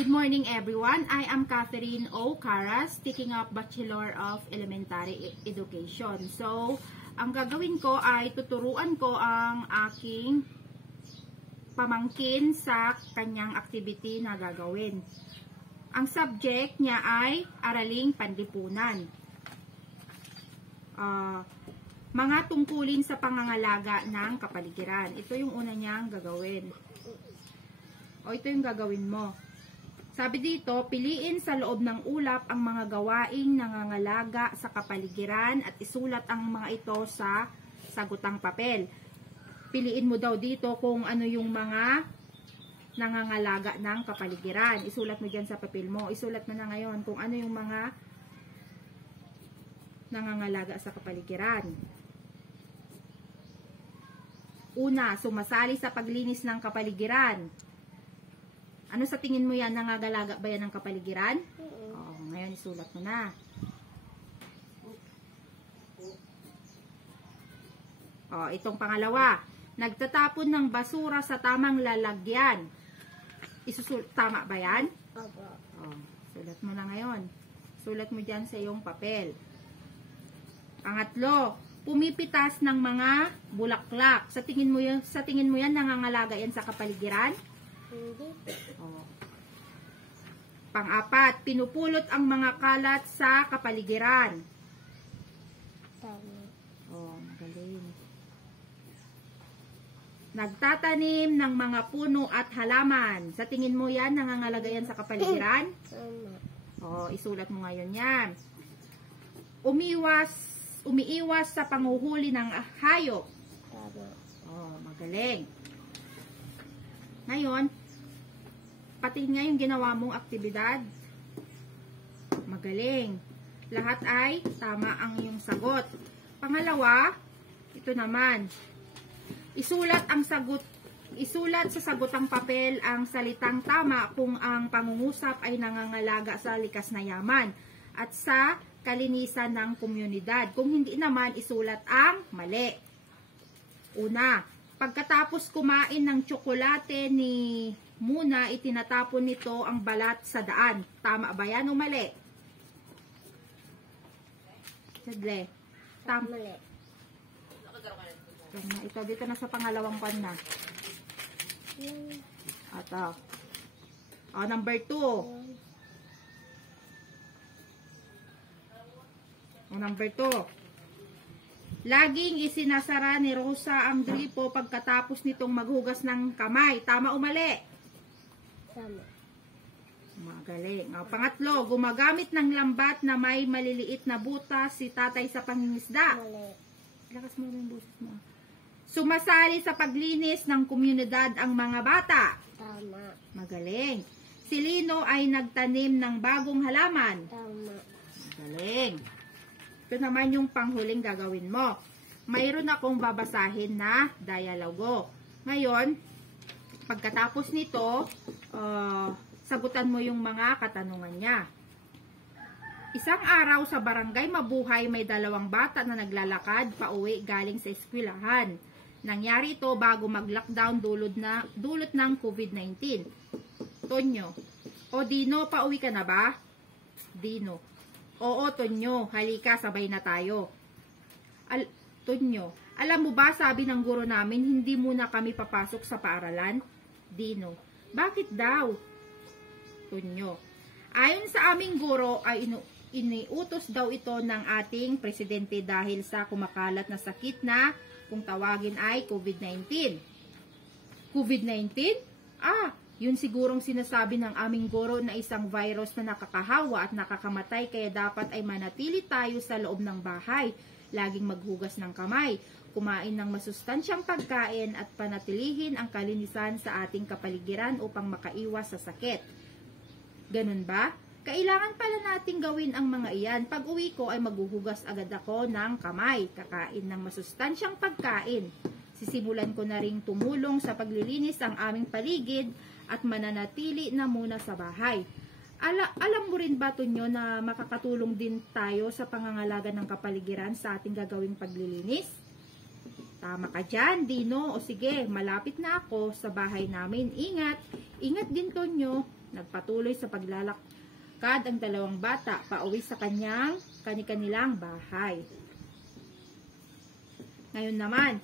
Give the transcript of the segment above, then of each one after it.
Good morning everyone. I am Catherine O. Caras, taking up Bachelor of Elementary Education. So, ang gagawin ko ay tuturuan ko ang aking pamangkin sa kanyang activity na gagawin. Ang subject niya ay Araling Panlipunan. Mga tungkulin sa pangangalaga ng kapaligiran. Ito yung una niyang gagawin. O ito yung gagawin mo. Sabi dito, piliin sa loob ng ulap ang mga gawaing nangangalaga sa kapaligiran at isulat ang mga ito sa sagutang papel. Piliin mo daw dito kung ano yung mga nangangalaga ng kapaligiran. Isulat mo dyan sa papel mo. Isulat mo na ngayon kung ano yung mga nangangalaga sa kapaligiran. Una, sumasali sa paglinis ng kapaligiran. Ano sa tingin mo yan? Nangangalaga ba yan ng kapaligiran? Oo, ngayon isulat mo na. O, itong pangalawa. Nagtatapon ng basura sa tamang lalagyan. Tama ba yan? Opo. O, sulat mo na ngayon. Sulat mo dyan sa iyong papel. Pangatlo, pumipitas ng mga bulaklak. Sa tingin mo yan nangangalaga yan sa kapaligiran? Hindi. Oh. Pang-apat, pinupulot ang mga kalat sa kapaligiran. Tama. Oh, magaling. Nagtatanim ng mga puno at halaman. Sa tingin mo yan, nangangalaga yan sa kapaligiran? Tama. Oh, isulat mo ngayon yan. Umiiwas sa panguhuli ng hayop. Tama. Oh, magaling. Ngayon, pati nga yung ginawa mong aktibidad, magaling. Lahat ay tama ang iyong sagot. Pangalawa, ito naman. Isulat sa sagutang papel ang salitang tama kung ang pangungusap ay nangangalaga sa likas na yaman at sa kalinisan ng komunidad. Kung hindi naman, isulat ang mali. Una, pagkatapos kumain ng tsokolate ni Muna, itinatapon nito ang balat sa daan. Tama ba yan o mali? Sadli. Mali. Ito, dito na sa pangalawang pan na. Ito. O, number 2. O, number 2. Laging isinasara ni Rosa ang gripo pagkatapos nitong maghugas ng kamay. Tama o mali? Tama. Magaling. O, pangatlo, gumagamit ng lambat na may maliliit na butas si tatay sa pangingisda. Mali. Lakas mo yung butas mo. Sumasali sa paglinis ng komunidad ang mga bata. Tama. Magaling. Si Lino ay nagtanim ng bagong halaman. Tama. Magaling. Ito naman yung panghuling gagawin mo. Mayroon akong babasahin na dialogo. Ngayon, pagkatapos nito, sagutan mo yung mga katanungan niya. Isang araw sa barangay Mabuhay, may dalawang bata na naglalakad pauwi galing sa eskwelahan. Nangyari ito bago mag-lockdown dulot ng COVID-19. Tonyo, o Dino, pauwi ka na ba? Dino, oo, Tonyo, halika, sabay na tayo. Tonyo, alam mo ba, sabi ng guro namin, hindi muna kami papasok sa paaralan? Dino, bakit daw? Tonyo, ayon sa aming guro, ay iniutos daw ito ng ating presidente dahil sa kumakalat na sakit na kung tawagin ay COVID-19. COVID-19? Yun sigurong sinasabi ng aming guro na isang virus na nakakahawa at nakakamatay kaya dapat ay manatili tayo sa loob ng bahay. Laging maghugas ng kamay, kumain ng masustansyang pagkain at panatilihin ang kalinisan sa ating kapaligiran upang makaiwas sa sakit. Ganun ba? Kailangan pala nating gawin ang mga iyan. Pag uwi ko ay maghuhugas agad ako ng kamay, kakain ng masustansyang pagkain. Sisimulan ko na ring tumulong sa paglilinis ang aming paligid at mananatili na muna sa bahay. Alam mo rin ba, Tonyo, na makakatulong din tayo sa pangangalaga ng kapaligiran sa ating gagawing paglilinis? Tama ka dyan, Dino. O sige, malapit na ako sa bahay namin. Ingat. Ingat din, Tonyo. Nagpatuloy sa paglalakad ang dalawang bata pauwi sa kanilang bahay. Ngayon naman,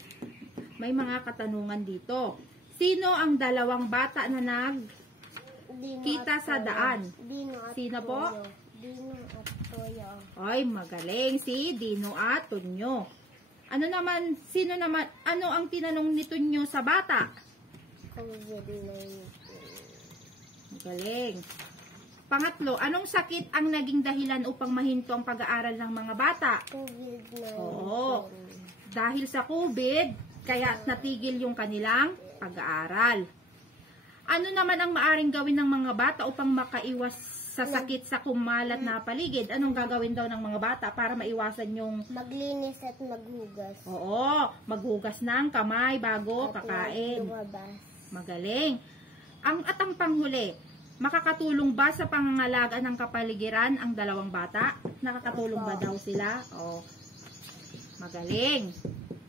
may mga katanungan dito. Sino ang dalawang bata na nagkita sa daan? Dino at Sino po? Toyo. Dino at Toyo. Ay, magaling. Si Dino at Tonyo. Ano ang tinanong ni Tonyo sa bata? COVID-19. Magaling. Pangatlo, anong sakit ang naging dahilan upang mahinto ang pag-aaral ng mga bata? COVID-19. Oo. Dahil sa COVID, kaya natigil yung kanilang pag-aaral. Ano naman ang maaring gawin ng mga bata upang makaiwas sa sakit sa kumalat na paligid? Anong gagawin daw ng mga bata para maiwasan yung... Maglinis at maghugas. Oo, maghugas ng kamay bago At kakain. lumabas. Magaling. Ang panghuli, makakatulong ba sa pangangalaga ng kapaligiran ang dalawang bata? Nakakatulong ba daw sila? O, magaling.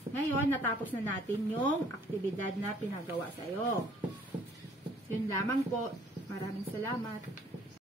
Ngayon, natapos na natin yung aktibidad na pinagawa sa'yo. Yun lamang po. Maraming salamat.